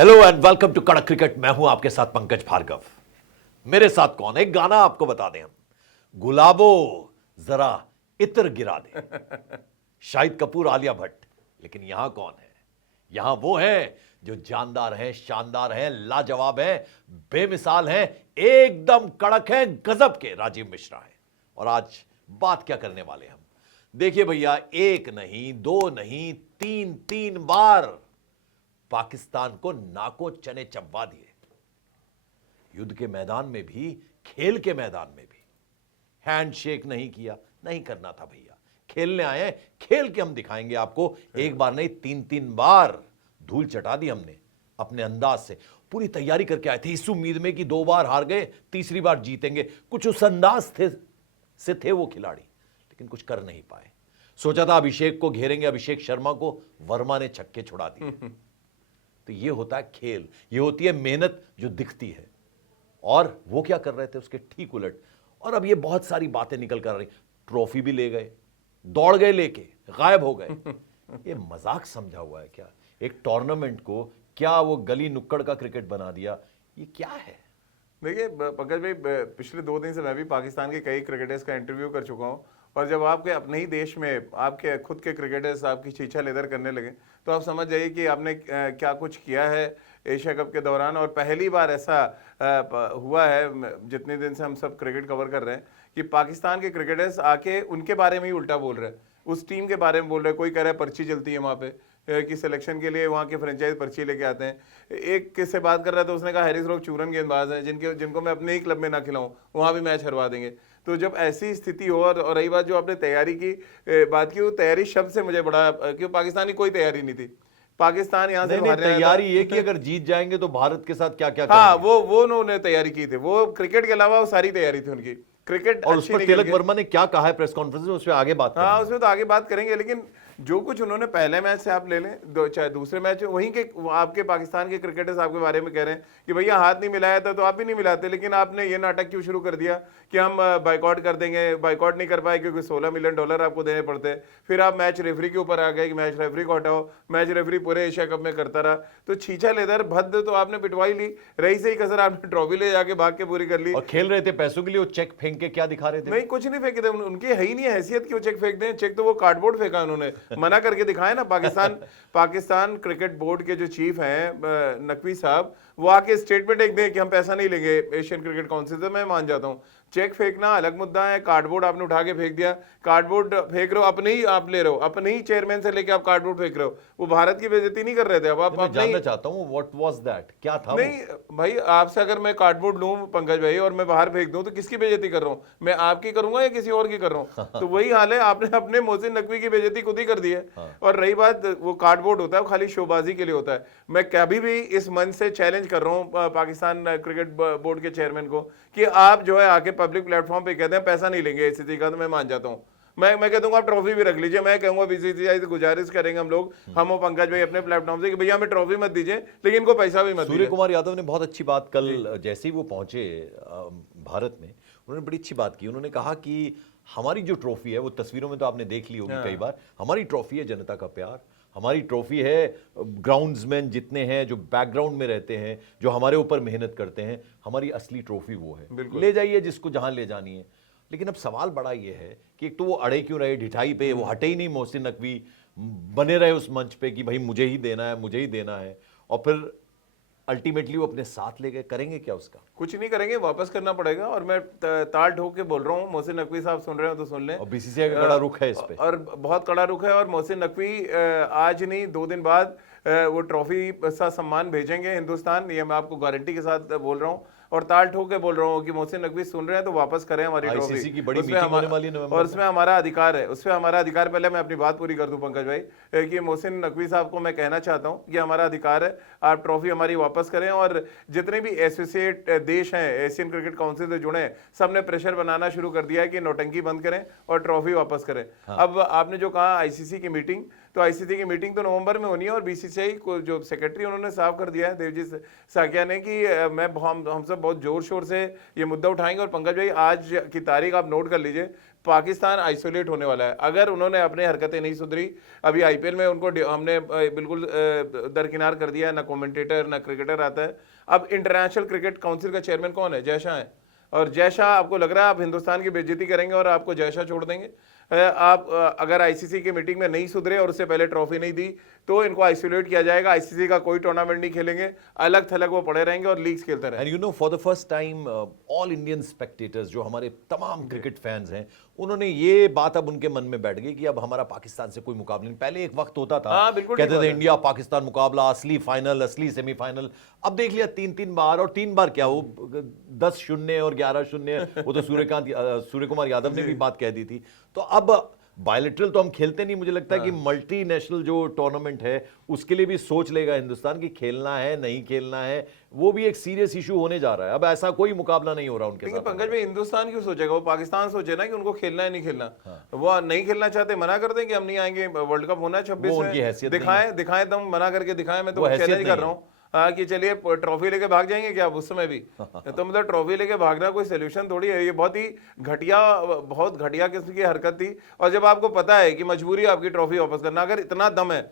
Hello and welcome to कड़क cricket. मैं हूं आपके साथ पंकज भार्गव। मेरे साथ कौन है? एक गाना आपको बता दें हम। गुलाबो जरा इत्र गिरा दे। शाहिद कपूर, आलिया भट्ट। लेकिन यहां कौन है? यहां वो है जो जानदार है, शानदार है, लाजवाब है, बेमिसाल है, एकदम कड़क है, गजब के राजीव मिश्रा है। और आज बात क्या करने वाले हम? देखिए भैया, एक नहीं, दो नहीं, तीन तीन बार पाकिस्तान को नाको चने चबवा दिए। युद्ध के मैदान में भी, खेल के मैदान में भी। हैंडशेक नहीं किया, नहीं करना था भैया। खेलने आए हैं, खेल के हम दिखाएंगे आपको। एक बार नहीं, तीन तीन बार धूल चटा दी हमने अपने अंदाज से। पूरी तैयारी करके आए थे इस उम्मीद में कि 2 बार हार गए, तीसरी बार जीतेंगे। कुछ उस अंदाज थे वो खिलाड़ी, लेकिन कुछ कर नहीं पाए। सोचा था अभिषेक को घेरेंगे, अभिषेक शर्मा को, वर्मा ने छक्के छुड़ा दिए। तो ये होता है खेल, ये होती है मेहनत जो दिखती है। और वो क्या कर रहे थे, उसके ठीक उलट। और अब ये बहुत सारी बातें निकल कर रही। ट्रॉफी भी ले गए, दौड़ गए लेके, गायब हो गए। ये मजाक समझा हुआ है क्या? एक टूर्नामेंट को क्या वो गली नुक्कड़ का क्रिकेट बना दिया? ये क्या है? देखिए पंकज भाई, पिछले 2 दिन से मैं भी पाकिस्तान के कई क्रिकेटर्स का इंटरव्यू कर चुका हूँ। और जब आपके अपने ही देश में आपके खुद के क्रिकेटर्स आपकी छीछा लेदर करने लगे, तो आप समझ जाइए कि आपने क्या कुछ किया है एशिया कप के दौरान। और पहली बार ऐसा हुआ है, जितने दिन से हम सब क्रिकेट कवर कर रहे हैं, कि पाकिस्तान के क्रिकेटर्स आके उनके बारे में ही उल्टा बोल रहे हैं, उस टीम के बारे में बोल रहे हैं। कोई कह रहा है पर्ची चलती है वहाँ पे कि सिलेक्शन के लिए वहाँ के फ्रेंचाइज पर्ची लेके आते हैं। एक किससे बात कर रहा था, उसने कहा हैरिस रॉफ चूरन गेंदबाज हैं जिनको मैं अपने ही क्लब में ना खिलाऊं, वहाँ भी मैच हरवा देंगे। तो जब ऐसी स्थिति हो, और रही बात जो आपने तैयारी की बात की, वो तैयारी शब्द से मुझे बड़ा, क्यों पाकिस्तान की कोई तैयारी नहीं थी। पाकिस्तान यहाँ से तैयारी ये कि अगर जीत जाएंगे तो भारत के साथ क्या क्या हाँ, वो उन्होंने तैयारी की थी। वो क्रिकेट के अलावा वो सारी तैयारी थी उनकी। क्रिकेट और उस पर तिलक वर्मा ने क्या कहा है प्रेस कॉन्फ्रेंस में, उस पर आगे बात हाँ, उसमें तो आगे बात करेंगे। लेकिन जो कुछ उन्होंने पहले मैच से आप ले लें, चाहे दूसरे मैच, वहीं के आपके पाकिस्तान के क्रिकेटर्स आपके बारे में कह रहे हैं कि भैया हाथ नहीं मिलाया था, तो आप भी नहीं मिलाते। लेकिन आपने ये नाटक क्यों शुरू कर दिया कि हम बाइकआउट कर देंगे? बाइकआउट नहीं कर पाए क्योंकि $16 मिलियन आपको देने पड़ते हैं। फिर आप मैच रेफरी के ऊपर आ गए कि मैच रेफरी को हटाओ। मैच रेफरी पूरे एशिया कप में करता रहा। तो छीछा लेदर भद्द तो आपने पिटवाई ली, रही से ही कसर आपने ट्रॉफी ले जाके भाग के पूरी कर ली। और खेल रहे थे पैसों के लिए, वो चेक फेंक के क्या दिखा रहे थे? नहीं, कुछ नहीं फेंके थे। उनकी है ही नहीं हैसियत कि वो चेक फेंक दें। चेक तो वो कार्डबोर्ड फेंका उन्होंने, मना करके दिखाया ना। पाकिस्तान क्रिकेट बोर्ड के जो चीफ हैं नकवी साहब, वो आके स्टेटमेंट एक दें कि हम पैसा नहीं लेंगे एशियन क्रिकेट काउंसिल से, मैं मान जाता हूं। चेक फेंकना अलग मुद्दा है, कार्डबोर्ड आपने उठा के फेंक दिया। कार्डबोर्ड फेंक रहे हो, अपने ही आप ले रहे हो, अपने ही चेयरमैन से लेके आप कार्डबोर्ड फेंक रहे हो। वो भारत की बेइज्जती नहीं कर रहे थे। अब आप जानना चाहता हूं व्हाट वाज दैट, क्या था? नहीं भाई, आपसे अगर मैं कार्डबोर्ड लूं पंकज भाई और मैं बाहर फेंक दूं, तो किसकी बेइज्जती कर रहा हूं? मैं आपकी करूंगा या किसी और की कर रहा हूं? तो वही हाल है, आपने अपने मोहसिन नकवी की बेइज्जती खुद ही कर दी है। और रही बात, वो कार्डबोर्ड होता है, वो खाली शोबाजी के लिए होता है। मैं कभी भी इस मंच से चैलेंज कर रहा हूं पाकिस्तान क्रिकेट बोर्ड के चेयरमैन को कि आप जो है आके पब्लिक प्लेटफॉर्म पे कहते हैं पैसा नहीं लेंगे एसीसी का, तो मैं मान जाता हूं। मैं कह दूंगा आप ट्रॉफी भी रख लीजिए। मैं कहूंगा बीसीसीआई से गुजारिश करेंगे हम लोग, हम और पंकज भाई अपने प्लेटफॉर्म से, कि भैया हमें ट्रॉफी मत दीजिए, लेकिन इनको पैसा भी मत दीजिए। सूर्य कुमार यादव ने बहुत अच्छी बात कल जैसे ही वो पहुंचे भारत में, उन्होंने बड़ी अच्छी बात की। उन्होंने कहा कि हमारी जो ट्रॉफी है, वो तस्वीरों में तो आपने देख ली होगी कई बार, हमारी ट्रॉफी है जनता का प्यार, हमारी ट्रॉफी है ग्राउंड्समैन जितने हैं जो बैकग्राउंड में रहते हैं, जो हमारे ऊपर मेहनत करते हैं। हमारी असली ट्रॉफी वो है, ले जाइए जिसको जहां ले जानी है। लेकिन अब सवाल बड़ा ये है कि एक तो वो अड़े क्यों रहे ढिठाई पे, वो हटे ही नहीं। मोहसिन नकवी बने रहे उस मंच पे कि भाई मुझे ही देना है, मुझे ही देना है। और फिर अल्टीमेटली वो अपने साथ ले गए। करेंगे क्या उसका? कुछ नहीं करेंगे, वापस करना पड़ेगा। और मैं ताल ठोक के बोल रहा हूँ, मोहसिन नकवी साहब सुन रहे हो तो सुन लें। और बीसीसीआई का कड़ा रुख है इस पे, और बहुत कड़ा रुख है। और मोहसिन नकवी आज नहीं 2 दिन बाद वो ट्रॉफी सा सम्मान भेजेंगे हिंदुस्तान, ये मैं आपको गारंटी के साथ बोल रहा हूँ। और ताल ठोक के बोल रहा हूँ कि मोहसिन नकवी सुन रहे हैं तो वापस करें हमारी ट्रॉफी की बड़ी मीटिंग होने वाली है नवंबर में। और उसमें हमारा अधिकार है, उसमें हमारा अधिकार। पहले मैं अपनी बात पूरी कर दूं पंकज भाई, कि मोहसिन नकवी साहब को मैं कहना चाहता हूं कि हमारा अधिकार है, आप ट्रॉफी हमारी वापस करें। और जितने भी एसोसिएट देश हैं एशियन क्रिकेट काउंसिल से जुड़े हैं, सब ने प्रेशर बनाना शुरू कर दिया है कि नौटंकी बंद करें और ट्रॉफी वापस करें। अब आपने जो कहा आईसीसी की मीटिंग, तो आईसीसी की मीटिंग तो नवंबर में होनी है। और बीसीसीआई को जो सेक्रेटरी उन्होंने साफ कर दिया है देवजीत साकिया ने, कि हम सब बहुत जोर शोर से ये मुद्दा उठाएंगे। और पंकज भाई, आज की तारीख आप नोट कर लीजिए, पाकिस्तान आइसोलेट होने वाला है अगर उन्होंने अपनी हरकतें नहीं सुधरी। अभी आईपीएल में उनको हमने बिल्कुल दरकिनार कर दिया है, ना कमेंटेटर ना क्रिकेटर आता है। अब इंटरनेशनल क्रिकेट काउंसिल का चेयरमैन कौन है? जय शाह है। और जय शाह, आपको लग रहा है आप हिंदुस्तान की बेइज्जती करेंगे और आपको जय शाह छोड़ देंगे? आप अगर आईसीसी की मीटिंग में नहीं सुधरे और उससे पहले ट्रॉफी नहीं दी तो इनको आइसोलेट किया जाएगा, आईसीसी का कोई टूर्नामेंट नहीं खेलेंगे, अलग थलग वो पड़े रहेंगे और लीग्स खेलते रहेंगे। And you know for the first time all Indian spectators, जो हमारे तमाम क्रिकेट फैंस हैं, उन्होंने ये बात अब उनके मन में बैठ गई कि अब हमारा पाकिस्तान से कोई मुकाबला नहीं। पहले एक वक्त होता था, हाँ, बिल्कुल कहते ठीक थे बात है। इंडिया पाकिस्तान मुकाबला, असली फाइनल, असली सेमीफाइनल। अब देख लिया 3-3 बार, और 3 बार क्या, वो 10-0 और 11-0, वो तो सूर्य कुमार यादव ने भी बात कह दी थी। तो अब बायलेटरल तो हम खेलते नहीं, मुझे लगता है कि मल्टीनेशनल जो टूर्नामेंट है उसके लिए भी सोच लेगा हिंदुस्तान कि खेलना है नहीं खेलना है। वो भी एक सीरियस इशू होने जा रहा है। अब ऐसा कोई मुकाबला नहीं हो रहा उनके लेकिन साथ। पंकज भाई, हिंदुस्तान क्यों सोचेगा? वो पाकिस्तान सोचे ना कि उनको खेलना है नहीं खेलना। वो नहीं खेलना चाहते, मना कर दें कि हम नहीं आएंगे, वर्ल्ड कप होना है 26 वो उनकी में, हैसियत नहीं दिखाएं दम, मना करके दिखाएं। मैं तो वो हैसियत चैलेंज कर नहीं रहा हूँ कि चलिए ट्रॉफी लेके भाग जाएंगे क्या आप उस समय भी? तो मतलब ट्रॉफी लेके भागना कोई सोल्यूशन थोड़ी है। ये बहुत घटिया किस्म की हरकत थी। और जब आपको पता है कि मजबूरी है आपकी ट्रॉफी वापस करना, अगर इतना दम है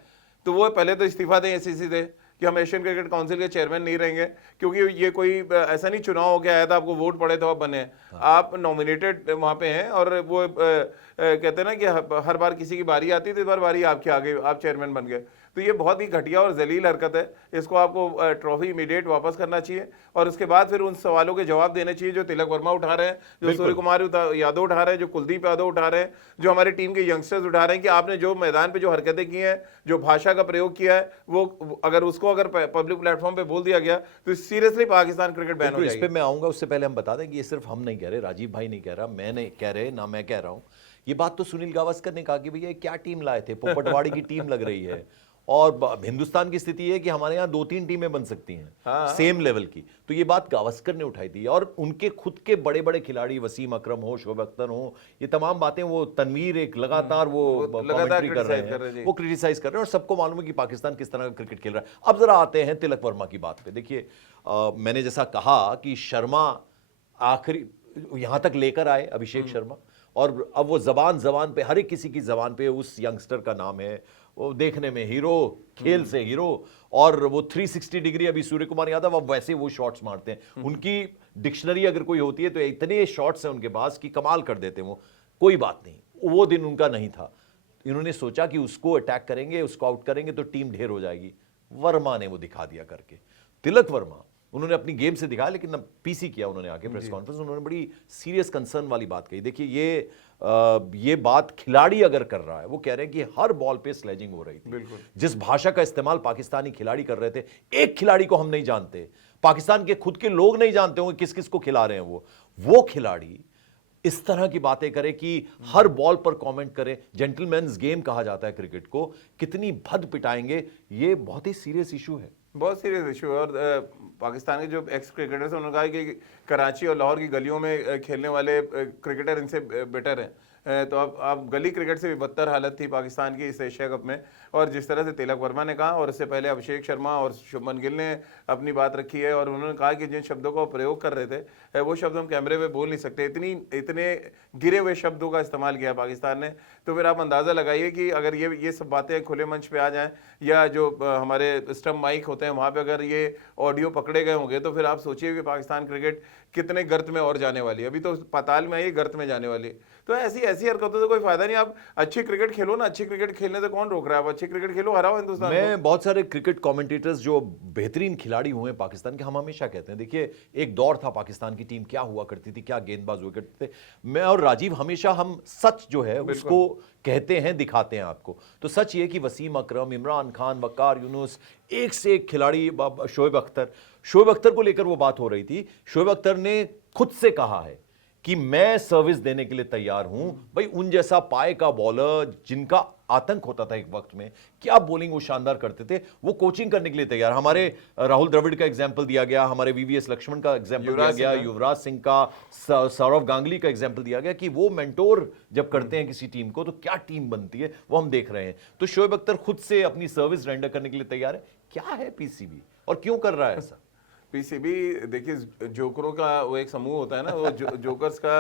तो वो पहले तो इस्तीफा दें एसीसी से कि हम एशियन क्रिकेट काउंसिल के चेयरमैन नहीं रहेंगे। क्योंकि ये कोई ऐसा नहीं चुनाव हो के आया था, आपको वोट पड़े तो आप बने। आप नॉमिनेटेड वहां पे हैं और वो कहते हैं ना कि हर बार किसी की बारी आती थी, इस बार बारी आपकी आ गई, आप चेयरमैन बन गए। तो ये बहुत ही घटिया और जलील हरकत है। इसको आपको ट्रॉफी इमीडिएट वापस करना चाहिए और उसके बाद फिर उन सवालों के जवाब देने चाहिए जो तिलक वर्मा उठा रहे हैं, जो सूर्य कुमार यादव उठा रहे हैं, जो कुलदीप यादव उठा रहे हैं, जो हमारी टीम के यंगस्टर्स उठा रहे हैं कि आपने जो मैदान पे जो हरकतें की हैं, जो भाषा का प्रयोग किया है, वो अगर पब्लिक प्लेटफॉर्म पे बोल दिया गया तो सीरियसली पाकिस्तान क्रिकेट बैन हो इस जाएगी। पे मैं आऊंगा, उससे पहले हम बता दें कि ये सिर्फ हम नहीं कह रहे, राजीव भाई नहीं कह रहा, मैं नहीं कह रहे, ना मैं कह रहा हूं। ये बात तो सुनील गावस्कर ने कहा कि भैया क्या टीम लाए थे, पोपटवाड़ी की टीम लग रही है। और हिंदुस्तान की स्थिति है कि हमारे यहाँ 2-3 टीमें बन सकती हैं सेम लेवल की। तो ये बात गावस्कर ने उठाई थी और उनके खुद के बड़े बड़े खिलाड़ी, वसीम अकरम हो, शोएब अख्तर हो, ये तमाम बातें वो तनवीर एक लगातार वो कमेंट्री कर रहे हैं, वो क्रिटिसाइज कर रहे हैं। और सबको मालूम है कि पाकिस्तान किस तरह का क्रिकेट खेल रहा है। अब जरा आते हैं तिलक वर्मा की बात पे। देखिए, मैंने जैसा कहा कि शर्मा आखिरी यहां तक लेकर आए, अभिषेक शर्मा, और अब वो जबान पे, हर एक किसी की जबान पे उस यंगस्टर का नाम है। वो देखने में हीरो, खेल से हीरो, और वो 360 डिग्री अभी सूर्य कुमार यादव अब वैसे वो शॉट्स मारते हैं। उनकी डिक्शनरी अगर कोई होती है तो इतने शॉट्स हैं उनके पास कि कमाल कर देते हैं वो। कोई बात नहीं, वो दिन उनका नहीं था। इन्होंने सोचा कि उसको अटैक करेंगे, उसको आउट करेंगे तो टीम ढेर हो जाएगी। वर्मा ने वो दिखा दिया करके, तिलक वर्मा, उन्होंने अपनी गेम से दिखाया, लेकिन पीसी किया उन्होंने आके प्रेस कॉन्फ्रेंस। उन्होंने बड़ी सीरियस कंसर्न वाली बात कही। देखिए, ये बात खिलाड़ी अगर कर रहा है, वो कह रहे हैं कि हर बॉल पे स्लेजिंग हो रही थी। जिस भाषा का इस्तेमाल पाकिस्तानी खिलाड़ी कर रहे थे, एक खिलाड़ी को हम नहीं जानते, पाकिस्तान के खुद के लोग नहीं जानते होंगे किस किस को खिला रहे हैं। वो खिलाड़ी इस तरह की बातें करे कि हर बॉल पर कमेंट करे। जेंटलमैन्स गेम कहा जाता है क्रिकेट को, कितनी भद पिटाएंगे। ये बहुत ही सीरियस इशू है, बहुत सीरियस इशू है। और पाकिस्तान के जो एक्स क्रिकेटर्स हैं, उन्होंने कहा कि कराची और लाहौर की गलियों में खेलने वाले क्रिकेटर इनसे बेटर हैं। तो अब गली क्रिकेट से भी बदतर हालत थी पाकिस्तान की इस एशिया कप में। और जिस तरह से तिलक वर्मा ने कहा, और इससे पहले अभिषेक शर्मा और शुभमन गिल ने अपनी बात रखी है, और उन्होंने कहा कि जिन शब्दों का प्रयोग कर रहे थे वो शब्द हम कैमरे में बोल नहीं सकते, इतने गिरे हुए शब्दों का इस्तेमाल किया पाकिस्तान ने। तो फिर आप अंदाज़ा लगाइए कि अगर ये सब बातें खुले मंच पे आ जाएं, या जो हमारे स्टम्प माइक होते हैं वहाँ पे अगर ये ऑडियो पकड़े गए होंगे, तो फिर आप सोचिए कि पाकिस्तान क्रिकेट कितने गर्त में और जाने वाली है। अभी तो पाताल में आई, गर्त में जाने वाली। तो ऐसी हरकतों से कोई फायदा नहीं। आप अच्छी क्रिकेट खेलो ना, अच्छी क्रिकेट खेलने से कौन रोक रहा है? आप अच्छी क्रिकेट खेलो, हराओ हिंदुस्तान को। मैं बहुत सारे क्रिकेट कमेंटेटर्स जो बेहतरीन खिलाड़ी हुए पाकिस्तान के, हम हमेशा कहते हैं, देखिए एक दौर था पाकिस्तान की टीम क्या हुआ करती थी, क्या गेंदबाज हुआ करते थे। मैं और राजीव हमेशा हम सच जो है उसको कहते हैं, दिखाते हैं आपको। तो सच ये कि वसीम अकरम, इमरान खान, वकार यूनुस, एक से एक खिलाड़ी, शोएब अख्तर को लेकर वो बात हो रही थी। शोएब अख्तर ने खुद से कहा है कि मैं सर्विस देने के लिए तैयार हूं। भाई, उन जैसा पाए का बॉलर जिनका आतंक होता था एक वक्त में, क्या बॉलिंग वो शानदार करते थे, वो कोचिंग करने के लिए तैयार। हमारे राहुल द्रविड़ का एग्जांपल दिया गया, हमारे वीवीएस लक्ष्मण का एग्जांपल दिया गया, युवराज सिंह का, सौरव गांगुली का एग्जांपल दिया गया कि वो मेंटोर जब करते हैं किसी टीम को तो क्या टीम बनती है, वो हम देख रहे हैं। तो शोएब अख्तर खुद से अपनी सर्विस रेंडर करने के लिए तैयार है। क्या है पीसीबी और क्यों कर रहा है ऐसा? पीसीबी देखिए जोकरों का वो एक समूह होता है ना, वो जोकर्स का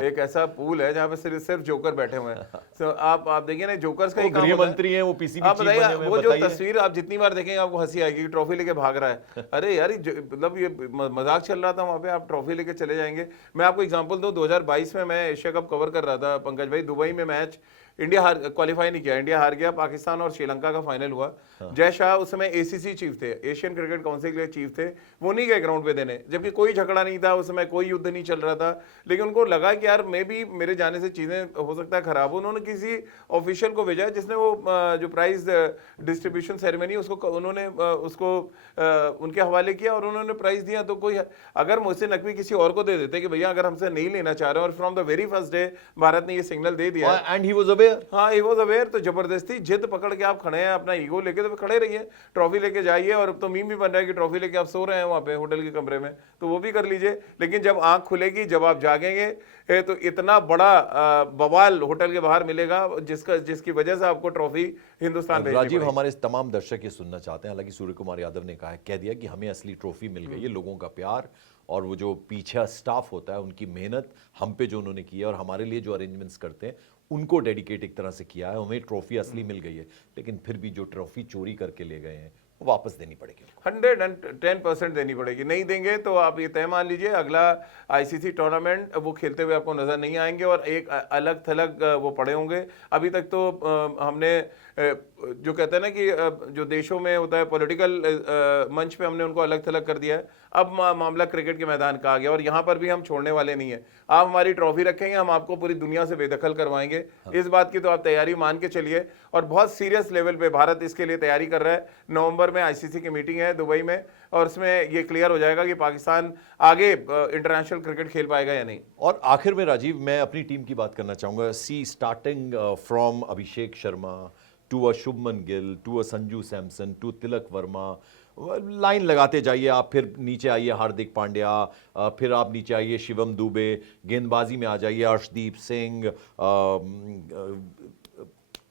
एक ऐसा पूल है जहाँ पे सिर्फ सिर्फ जोकर बैठे हुए हैं। तो आप देखिए ना, जोकर्स का ही काम गृह होता है। मंत्री हैं वो, पीसीबी आप चीफ बताइए, बने हुए हैं, वो जो बताइए। तस्वीर आप जितनी बार देखेंगे आपको हंसी आएगी, ट्रॉफी लेके भाग रहा है। अरे यार मतलब ये मजाक चल रहा था वहाँ पे, आप ट्रॉफी लेके चले जाएंगे। मैं आपको एग्जांपल दूं, 2022 में मैं एशिया कप कवर कर रहा था पंकज भाई, दुबई में मैच इंडिया क्वालिफाई नहीं किया, इंडिया हार गया, पाकिस्तान और श्रीलंका का फाइनल हुआ। जय शाह उस समय एसीसी चीफ थे, एशियन क्रिकेट काउंसिल के चीफ थे, वो नहीं गए ग्राउंड पे देने, जबकि कोई झगड़ा नहीं था उस समय, कोई युद्ध नहीं चल रहा था। लेकिन उनको लगा कि यार मे भी मेरे जाने से चीजें हो सकता है खराब हो, उन्होंने किसी ऑफिशियल को भेजा जिसने वो जो प्राइज डिस्ट्रीब्यूशन सेरेमनी उसको उन्होंने उसको उनके हवाले किया और उन्होंने प्राइज दिया। तो कोई अगर मोहसिन नकवी किसी और को दे देते कि भैया अगर हमसे नहीं लेना चाह रहे, और from the very first day Bharat ने ये सिग्नल दे दिया, एंड ही वाज अवेयर। हाँ ही वाज अवेयर, तो जबरदस्ती जिद पकड़ के आप खड़े हैं, अपना ईगो लेके तो खड़े रहिए, ट्रॉफी लेके जाइए। और अब तो मीम भी बन रहा है कि ट्रॉफी लेके आप सो रहे हैं वहाँ पे होटल के कमरे में, तो वो भी कर लीजिए। लेकिन जब आंख खुलेगी, जब आप जागेंगे, तो इतना बड़ा बवाल होटल के बाहर मिलेगा जिसकी वजह से आपको ट्रॉफी हिंदुस्तान भेजनी राजीव, पड़ेगी। हमारे तमाम दर्शक ये सुनना चाहते हैं, हालांकि सूर्य कुमार यादव ने कह दिया कि हमें असली ट्रॉफी मिल गई है, लोगों का प्यार और वो जो पीछे स्टाफ होता है उनकी मेहनत हम पे जो उन्होंने की है, और हमारे लिए जो अरेंजमेंट्स करते हैं उनको डेडिकेट एक तरह से किया है, हमें ट्रॉफी असली मिल गई है। लेकिन फिर भी जो ट्रॉफी चोरी करके ले गए हैं वो वापस देनी पड़ेगी। 110% देनी पड़ेगी, नहीं देंगे तो आप ये तय मान लीजिए अगला आईसीसी टूर्नामेंट वो खेलते हुए आपको नजर नहीं आएंगे, और एक अलग थलग वो पड़े होंगे। अभी तक तो हमने जो कहते हैं ना कि जो देशों में होता है पॉलिटिकल मंच पे हमने उनको अलग थलग कर दिया है, अब मामला क्रिकेट के मैदान का आ गया, और यहाँ पर भी हम छोड़ने वाले नहीं है। आप हमारी ट्रॉफी रखेंगे, हम आपको पूरी दुनिया से बेदखल करवाएंगे। इस बात की तो आप तैयारी मान के चलिए, और बहुत सीरियस लेवल पे भारत इसके लिए तैयारी कर रहा है। नवंबर में आईसीसी की मीटिंग है दुबई में, और उसमें ये क्लियर हो जाएगा कि पाकिस्तान आगे इंटरनेशनल क्रिकेट खेल पाएगा या नहीं। और आखिर में राजीव, मैं अपनी टीम की बात करना चाहूंगा। See starting from Abhishek Sharma to a Shubman Gill to a Sanju Samson to Tilak Varma, line लगाते जाइए आप। फिर नीचे आइए हार्दिक पांड्या, फिर आप नीचे आइए शिवम दुबे, गेंदबाजी में आ जाइए अर्शदीप सिंह,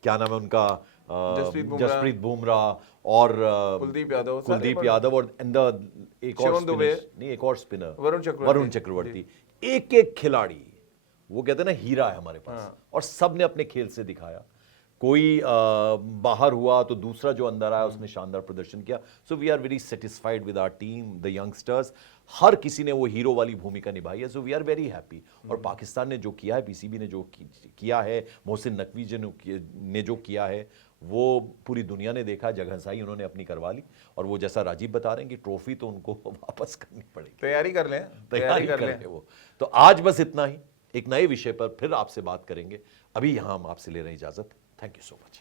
क्या नाम है उनका, जसप्रीत बुमराह और कुलदीप यादव और एक और नहीं, एक और स्पिनर वरुण चक्रवर्ती। एक एक खिलाड़ी, वो कहते हैं ना हीरा है हमारे पास, और सब ने अपने खेल से दिखाया। कोई बाहर हुआ तो दूसरा जो अंदर आया उसने शानदार प्रदर्शन किया। So we are very satisfied with our team, the youngsters. हर किसी ने वो हीरो वाली भूमिका निभाई है, so we are very happy. और पाकिस्तान ने जो किया है, पीसीबी ने जो किया है, मोहसिन नकवी ने जो किया है, वो पूरी दुनिया ने देखा। जगहंसाई उन्होंने अपनी करवा ली, और वो जैसा राजीव बता रहे हैं कि ट्रॉफी तो उनको वापस करनी पड़ेगी। तैयारी कर लें, तैयारी कर लें वो। तो आज बस इतना ही, एक नए विषय पर फिर आपसे बात करेंगे। अभी यहां हम आपसे ले रहे हैं इजाजत। Thank you so much.